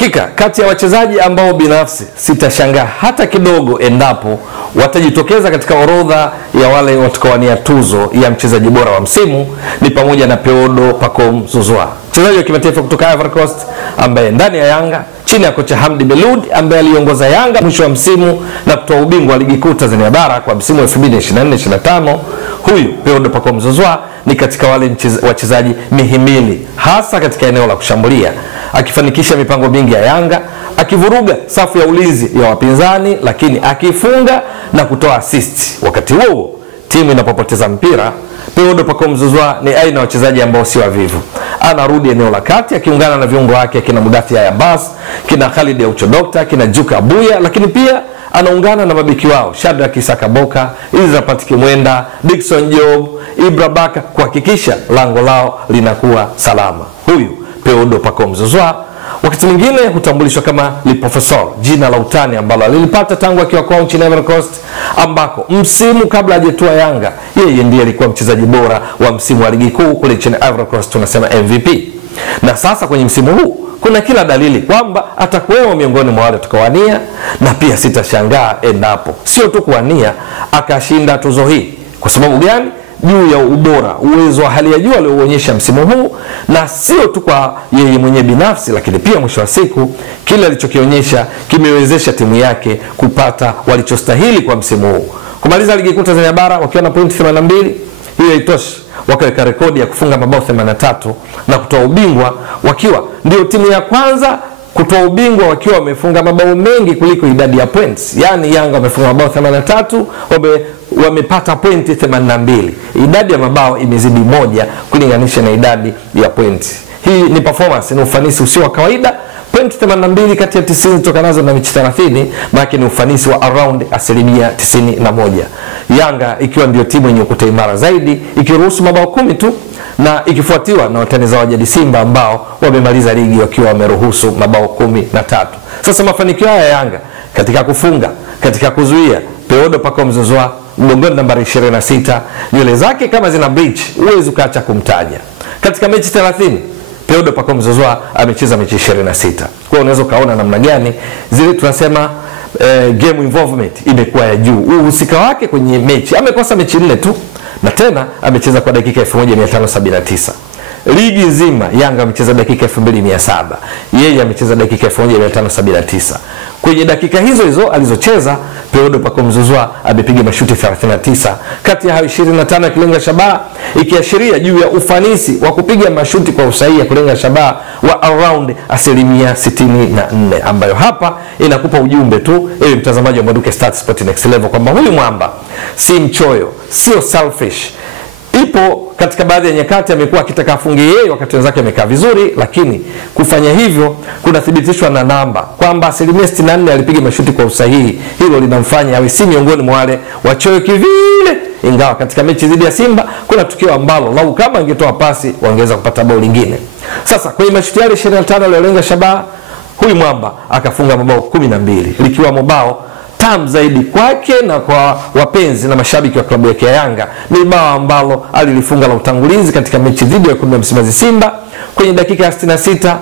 Hakika kati ya wachezaji ambao binafsi sitashangaa hata kidogo endapo watajitokeza katika orodha ya wale watakaowania tuzo ya mchezaji bora wa msimu ni pamoja na Peodo Pacome Zouzoua, mchezaji wa kimataifa kutoka Ivory Coast ambaye ndani ya Yanga chini ya kocha Hamdi Belud ambaye aliongoza Yanga mwisho wa msimu na kutoa ubingwa wa ligi kuu Tanzania bara kwa msimu wa 2024-25. Huyu Peodo Pacome Zouzoua ni katika wale wachezaji mihimili hasa katika eneo la kushambulia, akifanikisha mipango mingi ya Yanga, akivuruga safu ya ulinzi ya wapinzani, lakini akifunga na kutoa assist. Wakati huo timu inapopoteza mpira, Peodo Pacome Zouzoua ni aina ya wachezaji ambao si wavivu. Anarudi eneo la kati akiungana na viungo wake kina Mudathir Abbas, kina Khalid Aucho Doctor, kina Juka Abuya, lakini pia anaungana na mabeki wao Shadrack Isaka Boka, Izra Patrick Mwenda, Dickson Job, Ibra Baka kuhakikisha lango lao linakuwa salama. Huyu Peodo Pacome Zouzoua wakati mwingine hutambulishwa kama Le Professeur, jina la utani ambalo alilipata tangu akiwa kwao nchini Ivory Coast, ambako msimu kabla hajatua Yanga yeye ndiye alikuwa mchezaji bora wa msimu wa ligi kuu kule nchini Ivory Coast, tunasema MVP. Na sasa kwenye msimu huu kuna kila dalili kwamba atakuwa miongoni mwa wale tutakaowania, na pia sitashangaa endapo sio tu kuwania akashinda tuzo hii. Kwa sababu gani? Juu ya ubora, uwezo wa hali ya juu alioonyesha msimu huu, na sio tu kwa yeye mwenyewe binafsi, lakini pia mwisho wa siku kile alichokionyesha kimewezesha timu yake kupata walichostahili kwa msimu huu. Kumaliza ligi kuu Tanzania bara wakiwa na pointi 82, hiyo haitoshi, wakaweka rekodi ya kufunga mabao 83 na kutoa ubingwa wakiwa ndio timu ya kwanza kutoa ubingwa wakiwa wamefunga mabao mengi kuliko idadi ya points. Yani Yanga wamefunga mabao 83, wamepata pointi 82. Idadi ya mabao imezidi moja kulinganisha na idadi ya points. Hii ni performance, ni ufanisi usio wa kawaida. Pointi 82 kati ya 90 tokanazo na mechi 30, maana ni ufanisi wa around 91%. Yanga ikiwa ndio timu yenye ukuta imara zaidi, ikiruhusu mabao 10 tu, na ikifuatiwa na watani zao jadi Simba ambao wamemaliza ligi wakiwa wameruhusu mabao 13. Sasa mafanikio haya ya Yanga katika kufunga, katika kuzuia, Peodo Pacome Zouzoua mgongoni nambari 26, nywele zake kama zina bleach, huwezi ukaacha kumtaja. Katika mechi 30 Peodo Pacome Zouzoua amecheza mechi 26. Kwa unaweza kaona namna gani zile tunasema game involvement imekuwa ya juu. Uhusika wake kwenye mechi, amekosa mechi 4 tu, na tena amecheza kwa dakika 1579. Ligi nzima Yanga amecheza dakika 2700, yeye amecheza dakika 1579. Kwenye dakika hizo hizo alizocheza, Peodo Pacome Zouzoua amepiga mashuti 39, kati ya 25 akilenga shabaha, ikiashiria juu ya ufanisi wa kupiga mashuti kwa usahihi ya kulenga shabaha wa around 64%, ambayo hapa inakupa ujumbe tu ewe mtazamaji wa Mbwaduke Stats Sport Next Level kwamba huyu mwamba si mchoyo, sio selfish. Ipo katika baadhi ya nyakati amekuwa akitaka afunge yeye wakati wenzake wamekaa vizuri, lakini kufanya hivyo kunathibitishwa na namba kwamba 64% alipiga mashuti kwa usahihi. Hilo linamfanya awe si miongoni mwa wale wachoyo kivile, ingawa katika mechi dhidi ya Simba kuna tukio ambalo lau kama angetoa pasi wangeweza kupata bao lingine. Sasa kwenye mashuti yale 25 aliyolenga shabaha, huyu mwamba akafunga mabao 12, likiwa mabao tamu zaidi kwake na kwa wapenzi na mashabiki wa klabu yake ya Yanga ni bao ambalo alilifunga la utangulizi katika mechi dhidi ya Wekundu wa Msimbazi Simba kwenye dakika ya 66,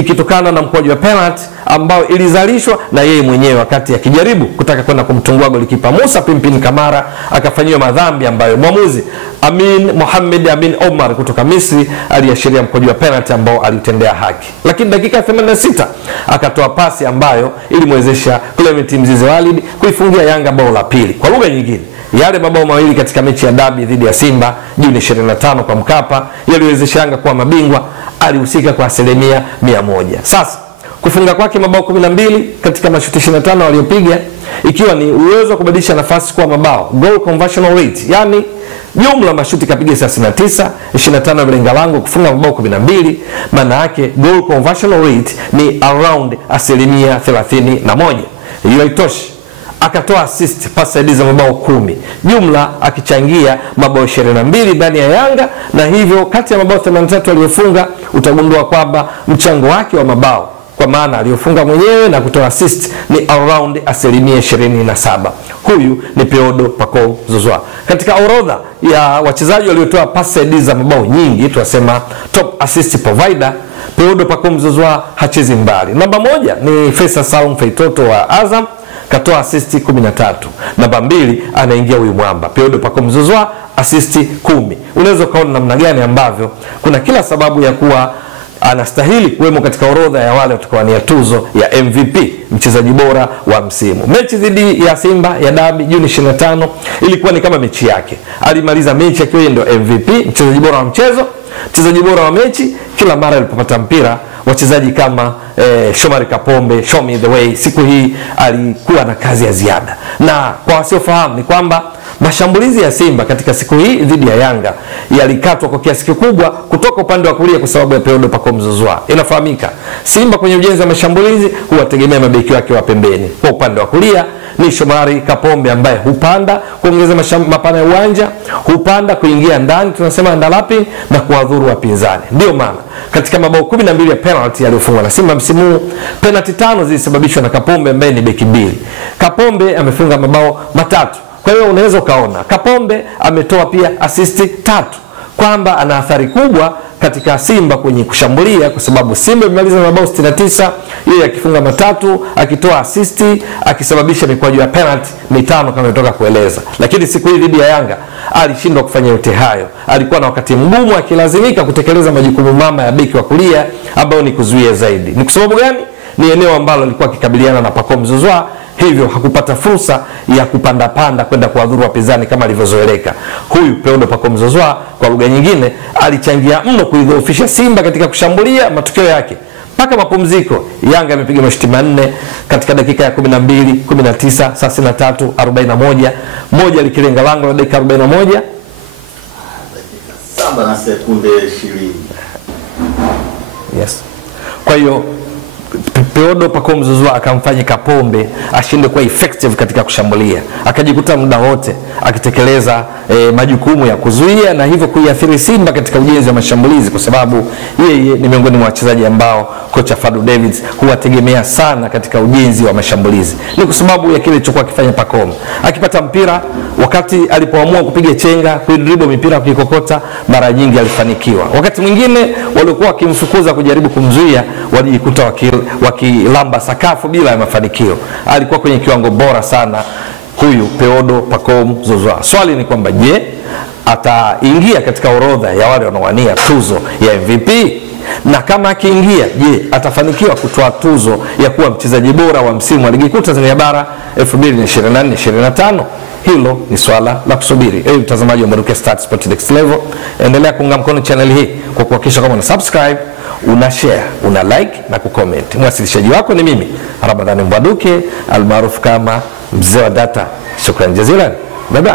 ikitokana na mkwaju wa penalty ambao ilizalishwa na yeye mwenyewe wakati akijaribu kutaka kwenda kumtungua golikipa Musa Pimpin Kamara, akafanyiwa madhambi ambayo mwamuzi Mohamed Amin Omar kutoka Misri aliashiria mkwaju wa penalty ambao alitendea haki. Lakini dakika 86 akatoa pasi ambayo ilimwezesha Clement Mzize Walid kuifungia Yanga bao la pili. Kwa lugha nyingine, yale mabao mawili katika mechi ya dabi dhidi ya Simba Juni 25 kwa Mkapa yaliwezesha Yanga kuwa mabingwa, alihusika kwa 100%. Sasa kufunga kwake mabao 12 katika mashuti 25 aliyopiga, ikiwa ni uwezo wa kubadilisha nafasi kwa mabao, goal conversion rate, yani jumla mashuti kapiga 39, 25 vilenga lango, kufunga mabao 12, maana yake goal conversion rate ni around 31%. Hiyo haitoshi, akatoa assist, pasi za mabao 10, jumla akichangia mabao 22 ndani ya Yanga, na hivyo kati ya mabao 83 aliyofunga utagundua kwamba mchango wake wa mabao kwa maana aliyofunga mwenyewe na kutoa assist ni around 27%. Huyu ni Peodo Pacome Zouzoua. Katika orodha ya wachezaji waliotoa pasi za mabao nyingi, tunasema top assist provider, Peodo Pacome Zouzoua hachezi mbali. Namba 1 ni Faisal Salum Feitoto wa Azam, katoa assist 13. Namba 2 anaingia huyu mwamba Peodo Pacome Zouzoua, assist 10. Unaweza kaona namna gani ambavyo kuna kila sababu ya kuwa anastahili kuwemo katika orodha ya wale watakaowania tuzo ya MVP, mchezaji bora wa msimu. Mechi dhidi ya Simba ya dabi Juni 25 ilikuwa ni kama mechi yake. Alimaliza mechi akiwa ndio MVP, mchezaji bora wa mchezo, mchezaji bora wa mechi. Kila mara alipopata mpira, wachezaji kama Shomari Kapombe, show me the way, siku hii alikuwa na kazi ya ziada. Na kwa wasiofahamu ni kwamba mashambulizi ya Simba katika siku hii dhidi ya Yanga yalikatwa kwa kiasi kikubwa kutoka upande wa kulia kwa sababu ya Peodo Pacome Zouzoua. Inafahamika Simba kwenye ujenzi wa mashambulizi huwategemea mabeki wake wa pembeni. Kwa upande wa kulia ni Shomari Kapombe ambaye hupanda kuongeza mapana ya uwanja, hupanda kuingia ndani, tunasema underlapping, na kuwadhuru wapinzani. Ndio maana katika mabao 12 ya penalty yaliyofungwa na Simba msimu huu, penalty 5 zilisababishwa na Kapombe ambaye ni beki mbili. Kapombe amefunga mabao 3. Kwa hiyo unaweza kaona Kapombe ametoa pia assist 3, kwamba ana athari kubwa katika Simba kwenye kushambulia, kwa sababu Simba imemaliza mabao 69, yeye akifunga 3, akitoa assist, akisababisha mikwaju ya penalty 5 kama nitoka kueleza. Lakini siku hii dhidi ya Yanga alishindwa kufanya yote hayo. Alikuwa na wakati mgumu, akilazimika kutekeleza majukumu mama ya beki wa kulia ambao ni kuzuia zaidi. Ni kwa sababu gani? Ni eneo ambalo alikuwa akikabiliana na Pacome Zouzoua, hivyo hakupata fursa ya kupanda kwenda kuadhuru wapinzani kama alivyozoeleka. Huyu Peodo Pacome Zouzoua kwa lugha nyingine alichangia mno kuidhoofisha Simba katika kushambulia. Matokeo yake mpaka mapumziko Yanga amepiga mashuti 4 katika dakika ya 12, 19, 33, 41, moja likilenga lango la dakika 41, dakika 7 na sekunde 20. Yes. Kwa hiyo Peodo Pacome Zouzoua akamfanya Kapombe ashinde kuwa effective katika kushambulia, akajikuta muda wote akitekeleza majukumu ya kuzuia, na hivyo kuiathiri Simba katika ujenzi wa mashambulizi, kwa sababu yeye ni miongoni mwa wachezaji ambao kocha Fadlu Davids huwategemea sana katika ujenzi wa mashambulizi. Ni kwa sababu ya kile alichokuwa akifanya Pacome. Akipata mpira, wakati alipoamua kupiga chenga, kuidribble mipira, kuikokota, mara nyingi alifanikiwa. Wakati mwingine walikuwa wakimfukuza kujaribu kumzuia, walijikuta wakilamba sakafu bila ya mafanikio. Alikuwa kwenye kiwango bora sana huyu Peodo Pacome Zouzoua. Swali ni kwamba je, ataingia katika orodha ya wale wanaowania tuzo ya MVP? Na kama akiingia, je, atafanikiwa kutoa tuzo ya kuwa mchezaji bora wa msimu wa Ligi Kuu Tanzania Bara 2024-2025? Hilo ni swala la kusubiri. Ewe mtazamaji wa Mbwaduke Stats Sport Next Level, endelea kuunga mkono channel hii kwa kuhakikisha kama una subscribe, una share, una like na kucomment. Mwasilishaji wako ni mimi Ramadhani Mbwaduke almaarufu kama Mzee wa Data. Shukrani jazilan. Bye bye.